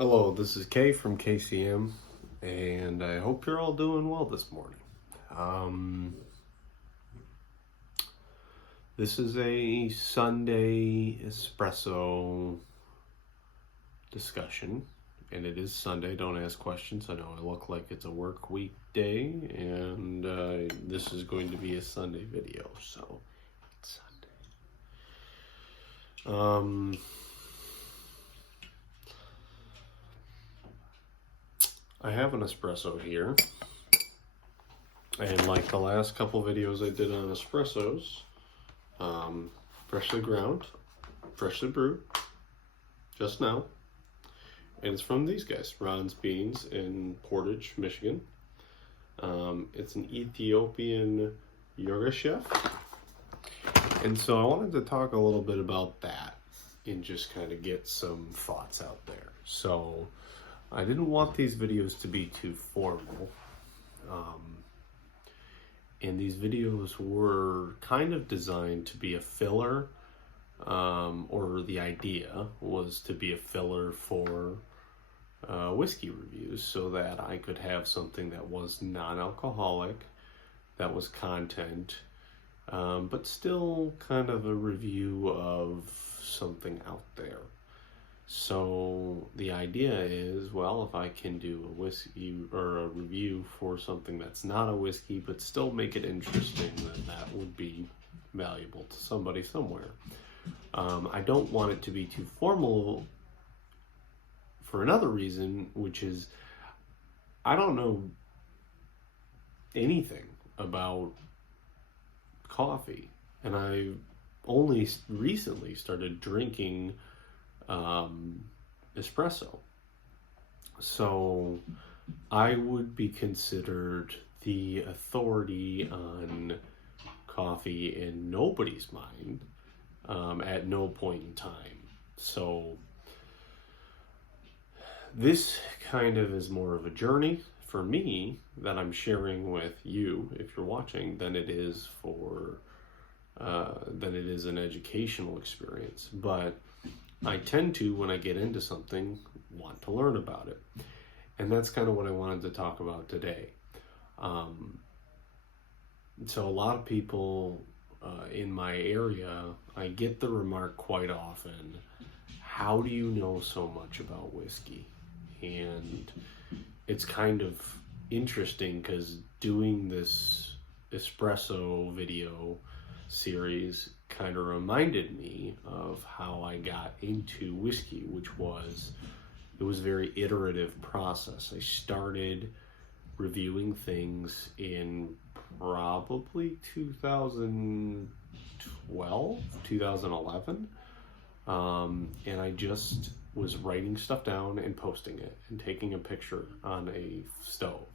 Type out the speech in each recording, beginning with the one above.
Hello, this is Kay from KCM, and I hope you're all doing well this morning. This is a Sunday espresso discussion, and it is Sunday. Don't ask questions. I know I look like it's a work week day, and this is going to be a Sunday video, so it's Sunday. I have an espresso here, and like the last couple videos I did on espressos, freshly ground, freshly brewed, just now, and it's from these guys, Ron's Beans in Portage, Michigan. It's an Ethiopian Yirgacheffe, and so I wanted to talk a little bit about that and just kind of get some thoughts out there. So I didn't want these videos to be too formal, and these videos were kind of designed to be a filler, or the idea was to be a filler for whiskey reviews, so that I could have something that was non-alcoholic, that was content, but still kind of a review of something out there. So the idea is, well, if I can do a whiskey or a review for something that's not a whiskey, but still make it interesting, then that would be valuable to somebody somewhere. I don't want it to be too formal for another reason, which is I don't know anything about coffee, and I only recently started drinking espresso. So I would be considered the authority on coffee in nobody's mind at no point in time. So this kind of is more of a journey for me that I'm sharing with you, if you're watching, than it is an educational experience. But I tend to, when I get into something, want to learn about it. And that's kind of what I wanted to talk about today. So a lot of people in my area, I get the remark quite often, how do you know so much about whiskey? And it's kind of interesting because doing this espresso video series kind of reminded me of how I got into whiskey, it was a very iterative process. I started reviewing things in probably 2012, 2011, and I just was writing stuff down and posting it and taking a picture on a stove.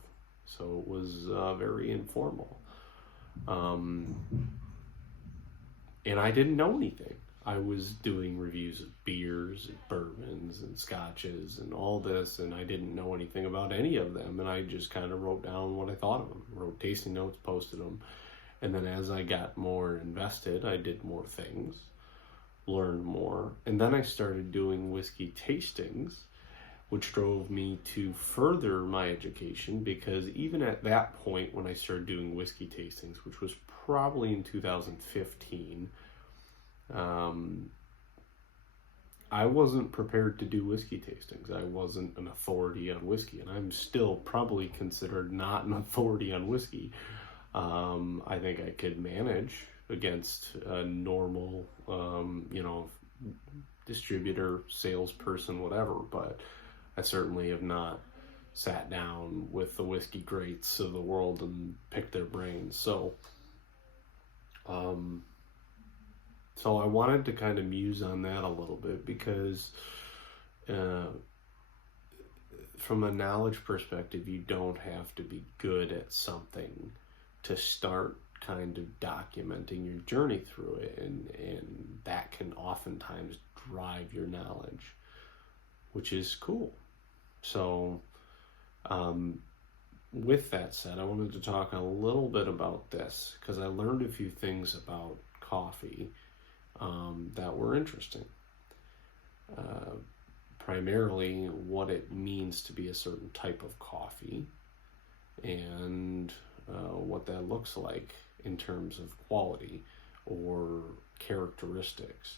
So it was very informal. And I didn't know anything. I was doing reviews of beers, and bourbons, and scotches, and all this, and I didn't know anything about any of them, and I just kind of wrote down what I thought of them, wrote tasting notes, posted them, and then as I got more invested, I did more things, learned more, and then I started doing whiskey tastings, which drove me to further my education, because even at that point when I started doing whiskey tastings, which was probably in 2015, I wasn't prepared to do whiskey tastings. I wasn't an authority on whiskey, and I'm still probably considered not an authority on whiskey. I think I could manage against a normal, distributor, salesperson, whatever, but I certainly have not sat down with the whiskey greats of the world and picked their brains. So I wanted to kind of muse on that a little bit, because from a knowledge perspective, you don't have to be good at something to start kind of documenting your journey through it, and that can oftentimes drive your knowledge, which is cool. So with that said, I wanted to talk a little bit about this, because I learned a few things about coffee that were interesting. primarily what it means to be a certain type of coffee and what that looks like in terms of quality or characteristics.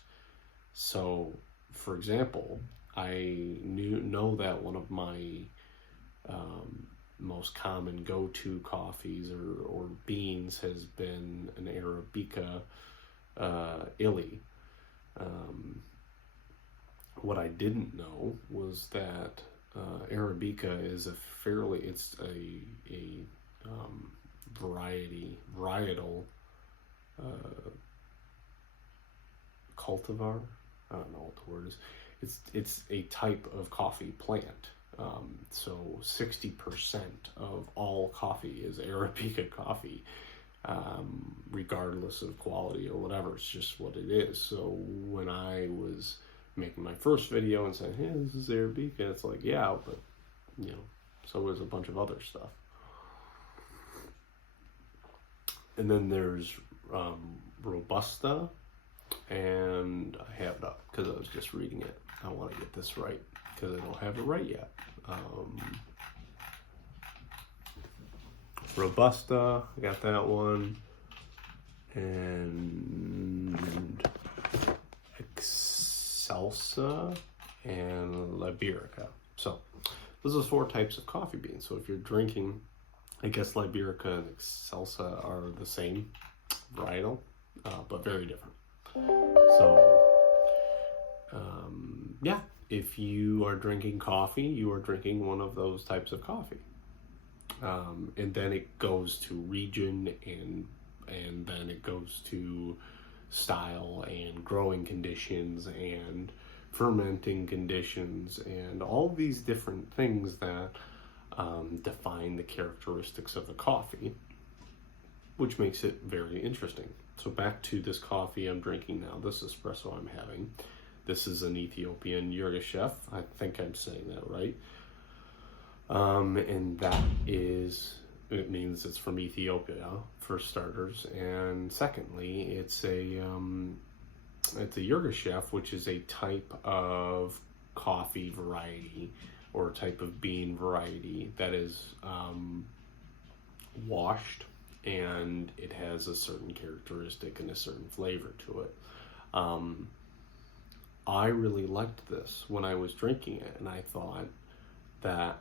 So, for example, I know that one of my most common go-to coffees or beans has been an Arabica illy. What I didn't know was that Arabica is it's a varietal cultivar. I don't know what the word is. It's a type of coffee plant. So 60% of all coffee is Arabica coffee, regardless of quality or whatever. It's just what it is. So when I was making my first video and saying, hey, this is Arabica, it's like, yeah, but, so is a bunch of other stuff. And then there's Robusta, and I have it up because I was just reading it. I want to get this right because I don't have it right yet. Robusta, I got that one, and Excelsa and Liberica. So those are 4 types of coffee beans. So if you're drinking, I guess Liberica and Excelsa are the same varietal, but very different. So yeah, if you are drinking coffee, you are drinking one of those types of coffee. And then it goes to region and then it goes to style and growing conditions and fermenting conditions and all these different things that define the characteristics of the coffee, which makes it very interesting. So back to this coffee I'm drinking now, this espresso I'm having. This is an Ethiopian Yirgacheffe. I think I'm saying that right. And that it means it's from Ethiopia, for starters. And secondly, it's a Yirgacheffe, which is a type of coffee variety or type of bean variety that is washed, and it has a certain characteristic and a certain flavor to it. I really liked this when I was drinking it, and I thought that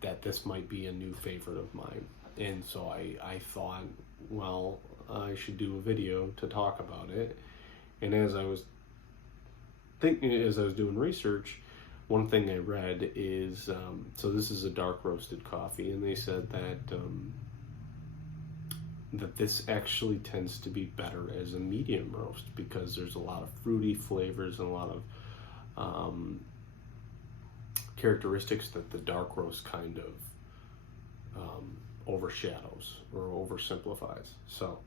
that this might be a new favorite of mine. And so I thought, well, I should do a video to talk about it. And as I was doing research, one thing I read is, so this is a dark roasted coffee, and they said that this actually tends to be better as a medium roast because there's a lot of fruity flavors and a lot of characteristics that the dark roast kind of overshadows or oversimplifies. So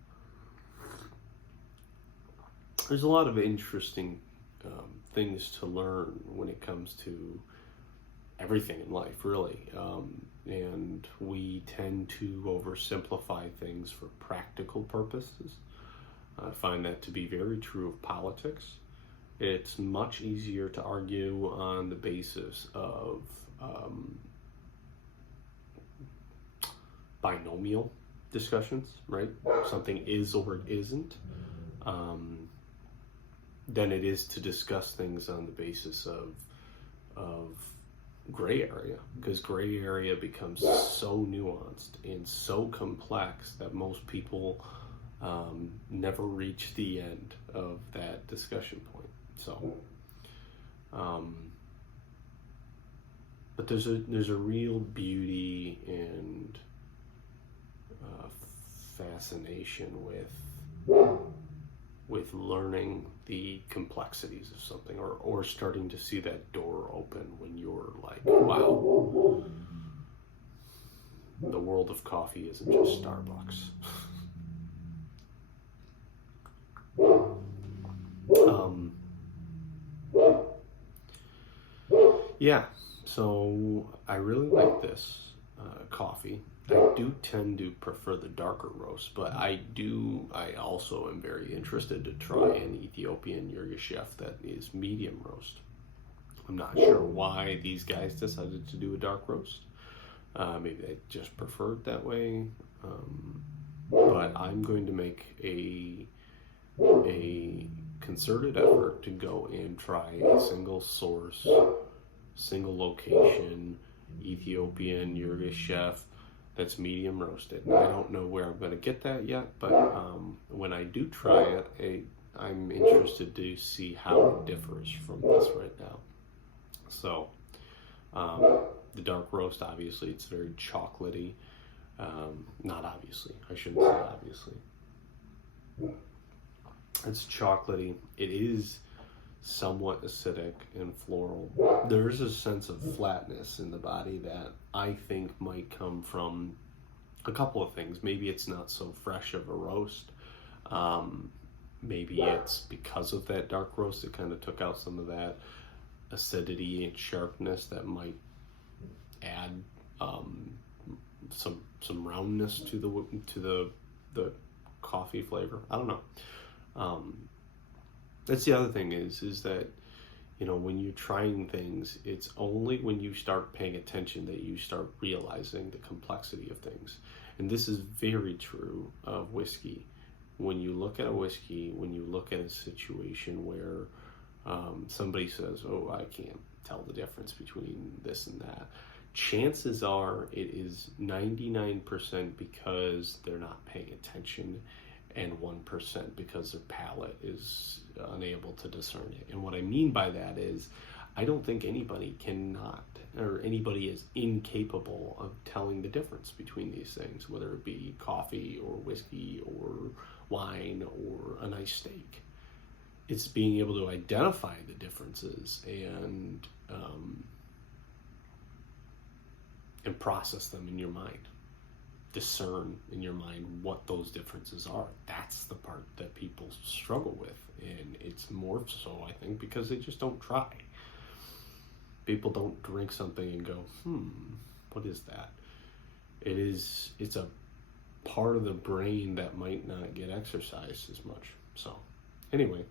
there's a lot of interesting things to learn when it comes to everything in life, really. And we tend to oversimplify things for practical purposes. I find that to be very true of politics. It's much easier to argue on the basis of binomial discussions, right? Something is or isn't, than it is to discuss things on the basis of gray area, because gray area becomes so nuanced and so complex that most people never reach the end of that discussion point. So, but there's a real beauty and fascination with learning the complexities of something, or starting to see that door open when you're like, wow, the world of coffee isn't just Starbucks. Yeah, so I really like this coffee. I do tend to prefer the darker roast, but I also am very interested to try an Ethiopian Yirgacheffe that is medium roast. I'm not sure why these guys decided to do a dark roast. Maybe they just prefer it that way. But I'm going to make a concerted effort to go and try a single source, single location Ethiopian Yirgacheffe that's medium roasted. I don't know where I'm going to get that yet, but when I do try it, I'm interested to see how it differs from this right now. So, the dark roast, obviously, it's very chocolatey. Not obviously, I shouldn't say obviously. It's chocolatey. It is somewhat acidic and floral. There is a sense of flatness in the body that I think might come from a couple of things. Maybe it's not so fresh of a roast. Maybe it's because of that dark roast, it kind of took out some of that acidity and sharpness that might add some roundness to the coffee flavor. I don't know. That's the other thing is that, you know, when you're trying things, it's only when you start paying attention that you start realizing the complexity of things. And this is very true of whiskey. When you look at a whiskey, when you look at a situation where somebody says, oh, I can't tell the difference between this and that, chances are it is 99% because they're not paying attention and 1% because their palate is unable to discern it. And what I mean by that is, I don't think anybody is incapable of telling the difference between these things, whether it be coffee or whiskey or wine or a nice steak. It's being able to identify the differences and process them in your mind. Discern in your mind what those differences are. That's the part that people struggle with, and it's more so, I think, because they just don't try. People don't drink something and go, what is that? It's a part of the brain that might not get exercised as much. So anyway,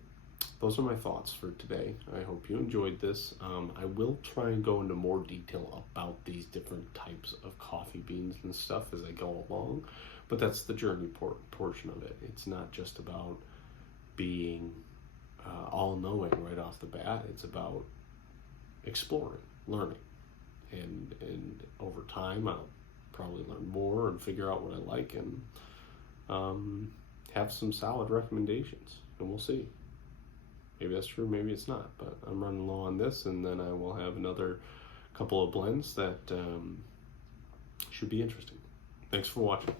those are my thoughts for today. I hope you enjoyed this. I will try and go into more detail about these different types of coffee beans and stuff as I go along, but that's the journey portion of it. It's not just about being all-knowing right off the bat. It's about exploring, learning, and over time I'll probably learn more and figure out what I like and have some solid recommendations, and we'll see. Maybe that's true, maybe it's not, but I'm running low on this, and then I will have another couple of blends that should be interesting. Thanks for watching.